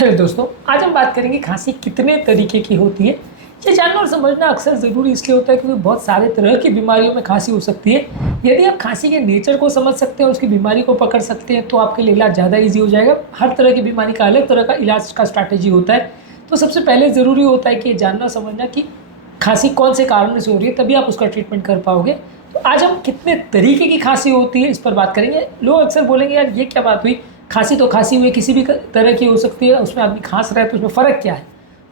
Hello दोस्तों, आज हम बात करेंगे खांसी कितने तरीके की होती है। ये जानना और समझना अक्सर ज़रूरी इसलिए होता है क्योंकि बहुत सारे तरह की बीमारियों में खांसी हो सकती है। यदि आप खांसी के नेचर को समझ सकते हैं और उसकी बीमारी को पकड़ सकते हैं तो आपके लिए इलाज ज़्यादा ईजी हो जाएगा। हर तरह की बीमारी का अलग तरह का इलाज का स्ट्रैटेजी होता है। तो सबसे पहले ज़रूरी होता है कि जानना समझना कि खांसी कौन से कारणों से हो रही है, तभी आप उसका ट्रीटमेंट कर पाओगे। तो आज हम कितने तरीके की खांसी होती है इस पर बात करेंगे। लोग अक्सर बोलेंगे यार ये क्या बात हुई, खांसी तो खांसी हुई, किसी भी तरह की हो सकती है, उसमें आदमी खांस रहा है तो उसमें फ़र्क क्या है।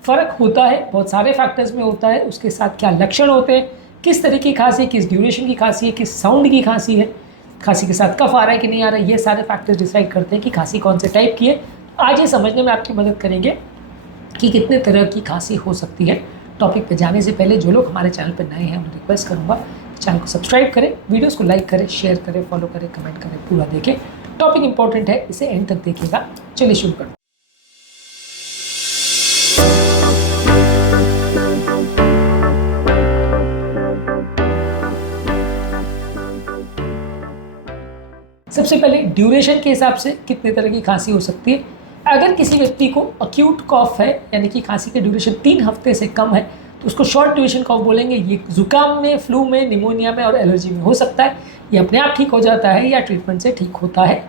फ़र्क होता है, बहुत सारे फैक्टर्स में होता है। उसके साथ क्या लक्षण होते हैं, किस तरह की खांसी, किस ड्यूरेशन की खांसी है, किस साउंड की खांसी है, खांसी के साथ कफ आ रहा है कि नहीं आ रहा है, ये सारे फैक्टर्स डिसाइड करते हैं कि खांसी कौन से टाइप की है। आज ये समझने में आपकी मदद करेंगे कि कितने तरह की खांसी हो सकती है। टॉपिक पे जाने से पहले जो लोग हमारे चैनल पर नए हैं मैं रिक्वेस्ट करूँगा चैनल को सब्सक्राइब करें, वीडियोस को लाइक करें, शेयर करें, फॉलो करें, कमेंट करें, पूरा देखें। टॉपिक इंपॉर्टेंट है, इसे एंड तक देखिएगा। चलिए शुरू करें। सबसे पहले ड्यूरेशन के हिसाब से कितने तरह की खांसी हो सकती है। अगर किसी व्यक्ति को अक्यूट कॉफ है यानी कि खांसी का ड्यूरेशन 3 हफ्ते से कम है तो उसको शॉर्ट ड्यूरेशन कॉफ बोलेंगे। ये जुकाम में, फ्लू में, निमोनिया में और एलर्जी में हो सकता है। ये अपने आप ठीक हो जाता है या ट्रीटमेंट से ठीक होता है।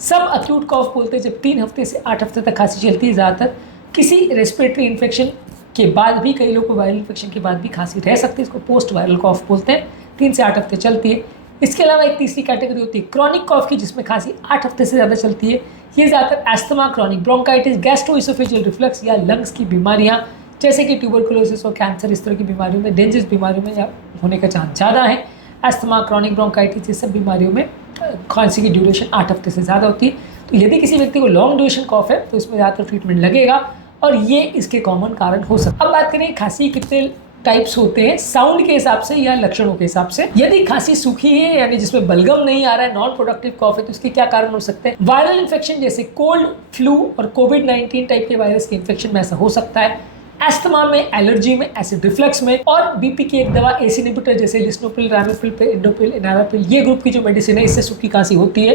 सब अक्यूट कॉफ बोलते हैं जब 3 हफ्ते से 8 हफ्ते तक खांसी चलती है। ज़्यादातर किसी रेस्पिरेटरी इन्फेक्शन के बाद भी, कई लोगों को वायरल इन्फेक्शन के बाद भी खांसी रह सकती है, इसको पोस्ट वायरल कॉफ बोलते हैं। 3 से 8 हफ्ते चलती है। इसके अलावा एक तीसरी कैटेगरी होती है क्रॉनिक कॉफ की, जिसमें खांसी 8 हफ्ते से ज़्यादा चलती है। ये ज़्यादातर asthma, chronic bronchitis, gastroesophageal reflux या लंग्स की बीमारियाँ जैसे कि ट्यूबरकुलोसिस और कैंसर, इस तरह की बीमारियों में, डेंजरस बीमारियों में या होने का चांस ज़्यादा है। एस्थमा, क्रॉनिक ब्रोंकाइटिस, ये सब बीमारियों में खांसी की ड्यूरेशन 8 हफ्ते से ज़्यादा होती है। तो यदि किसी व्यक्ति को लॉन्ग ड्यूरेशन कॉफ है तो इसमें ज़्यादातर ट्रीटमेंट लगेगा और ये इसके कॉमन कारण हो सकता है। अब बात करें खांसी कितने टाइप्स होते हैं साउंड के हिसाब से या लक्षणों के हिसाब से। यदि खांसी सूखी है यानी जिसमें बलगम नहीं आ रहा है, नॉन प्रोडक्टिव कॉफ है, तो इसके क्या कारण हो सकते हैं। वायरल इन्फेक्शन जैसे कोल्ड, फ्लू और कोविड-19 टाइप के वायरस के इन्फेक्शन में ऐसा हो सकता है। एस्थमा में, एलर्जी में, एसिड रिफ्लक्स में, और बीपी की एक दवा एस इनहिबिटर जैसे लिस्नोप्रिल, रामिप्रिल, इंडोप्रिल, एनाराप्रिल, ये ग्रुप की जो मेडिसिन है इससे सूखी खांसी होती है।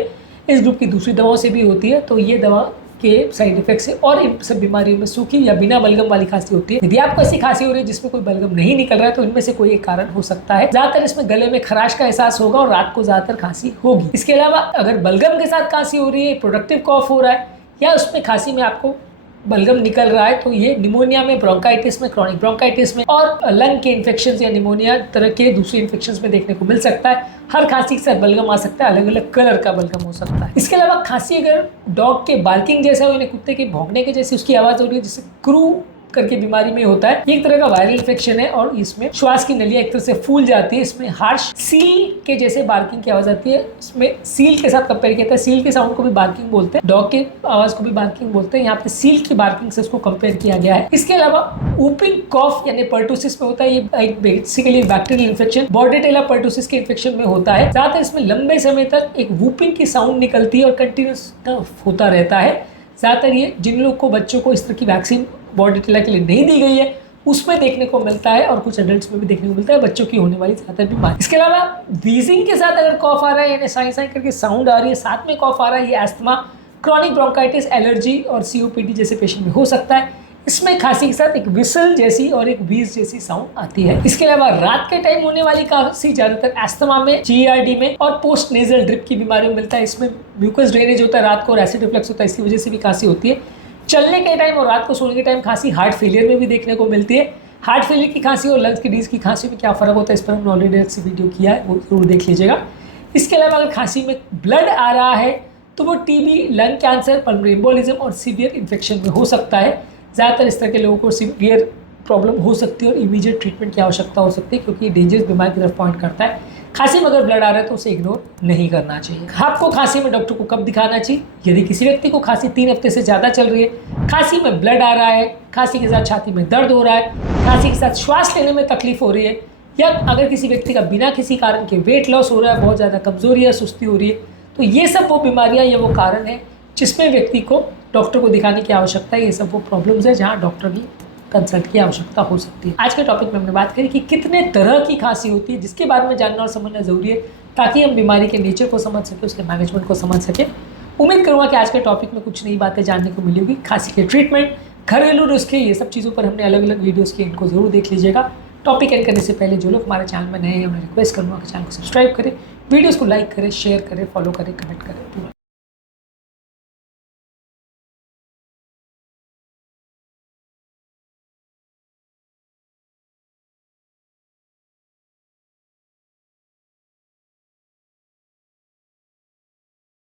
इस ग्रुप की दूसरी दवाओं से भी होती है। तो ये दवा के साइड इफेक्ट से और इन सब बीमारियों में सूखी या बिना बलगम वाली खांसी होती है। यदि आपको ऐसी खांसी हो रही है जिसमें कोई बलगम नहीं निकल रहा है तो इनमें से कोई एक कारण हो सकता है। ज्यादातर इसमें गले में खराश का एहसास होगा और रात को ज्यादातर खांसी होगी। इसके अलावा अगर बलगम के साथ खांसी हो रही है, प्रोडक्टिव कॉफ हो रहा है या उसमें खांसी में आपको बलगम निकल रहा है तो ये निमोनिया में, ब्रोंकाइटिस में, क्रॉनिक ब्रोंकाइटिस में और लंग के इन्फेक्शन या निमोनिया तरह के दूसरे इन्फेक्शन में देखने को मिल सकता है। हर खांसी के साथ बलगम आ सकता है, अलग अलग कलर का बलगम हो सकता है। इसके अलावा खांसी अगर डॉग के बार्किंग जैसा हो, कुत्ते के भौंकने के जैसी उसकी आवाज़ हो रही है, जिससे क्रू करके बीमारी में होता है। एक तरह का वायरल इन्फेक्शन है और इसमें श्वास की नलियां एक तरह से फूल जाती है। इसमें हार्श सील के जैसे बार्किंग की आवाज आती है। इसमें सील के साथ कंपेयर किया था। सील के साउंड को भी बार्किंग बोलते हैं, डॉग के आवाज को भी बार्किंग बोलते हैं। यहाँ पे सील की बार्किंग से उसको कंपेयर किया गया है। इसके अलावा वूपिंग कॉफ यानी पर्टुसिस में होता है। ये एक बेसिकली बैक्टीरियल इन्फेक्शन, बॉर्डेटेला पर्टुसिस के इन्फेक्शन में होता है। ज्यादातर इसमें लंबे समय तक एक वूपिंग की साउंड निकलती है और कंटिन्यूस होता रहता है। ज्यादातर ये जिन लोग को, बच्चों को इस तरह की वैक्सीन बॉर्डेटेला के लिए नहीं दी गई है उसमें देखने को मिलता है और कुछ एडल्ट्स में भी देखने को मिलता है, बच्चों की होने वाली ज्यादातर बीमारी। इसके अलावा वीजिंग के साथ अगर कॉफ आ रहा है यानी साई साई करके साउंड आ रही है, साथ में कॉफ आ रहा है, ये एस्थमा, क्रॉनिक ब्रोंकाइटिस, एलर्जी और सीओपीडी जैसे पेशेंट में हो सकता है। इसमें खांसी के साथ एक विसल जैसी और एक व्हीज जैसी साउंड आती है। इसके अलावा रात के टाइम होने वाली खांसी ज्यादातर एस्थमा में, जीआरडी में और पोस्ट नेजल ड्रिप की बीमारी में मिलता है। इसमें म्यूकस ड्रेनेज होता है रात को और एसिड रिफ्लक्स होता है, इसकी वजह से भी खांसी होती है। चलने के टाइम और रात को सोने के टाइम खांसी हार्ट फेलियर में भी देखने को मिलती है। हार्ट फेलियर की खांसी और लंग्स की डिजीज की खांसी में क्या फ़र्क होता है इस पर हमने ऑलरेडी एक वीडियो किया है, वो जरूर देख लीजिएगा। इसके अलावा अगर खांसी में ब्लड आ रहा है तो वो TB, lung cancer, pulmonary embolism और सीवियर इन्फेक्शन में हो सकता है। ज़्यादातर इस तरह के लोगों को सीवियर प्रॉब्लम हो सकती है और इमीडिएट ट्रीटमेंट की आवश्यकता हो सकती है क्योंकि डेंजरस बीमारी की तरफ पॉइंट करता है। खांसी में अगर ब्लड आ रहा है तो उसे इग्नोर नहीं करना चाहिए। आपको खांसी में डॉक्टर को कब दिखाना चाहिए? यदि किसी व्यक्ति को खांसी 3 हफ्ते से ज़्यादा चल रही है, खांसी में ब्लड आ रहा है, खांसी के साथ छाती में दर्द हो रहा है, खांसी के साथ श्वास लेने में तकलीफ हो रही है, या अगर किसी व्यक्ति का बिना किसी कारण के वेट लॉस हो रहा है, बहुत ज़्यादा कमजोरी या सुस्ती हो रही है, तो ये सब वो बीमारियाँ या वो कारण है जिसमें व्यक्ति को डॉक्टर को दिखाने की आवश्यकता है। ये सब वो प्रॉब्लम्स है जहाँ डॉक्टर की कंसल्ट की आवश्यकता हो सकती है। आज के टॉपिक में हमने बात करी कि कितने तरह की खांसी होती है, जिसके बारे में जानना और समझना जरूरी है ताकि हम बीमारी के नेचर को समझ सकें, उसके मैनेजमेंट को समझ सकें उम्मीद करूँगा कि आज के टॉपिक में कुछ नई बातें जानने को मिली होगी। खांसी के ट्रीटमेंट, घरेलू नुस्खे, ये सब चीज़ों पर हमने अलग अलग वीडियोज़ किए, इनको ज़रूर देख लीजिएगा। टॉपिक एंड करने से पहले जो लोग हमारे चैनल में नए हैं उन्हें रिक्वेस्ट करूँगा कि चैनल को सब्सक्राइब करें, वीडियोज़ को लाइक करें, शेयर करें, फॉलो करें, कमेंट करें।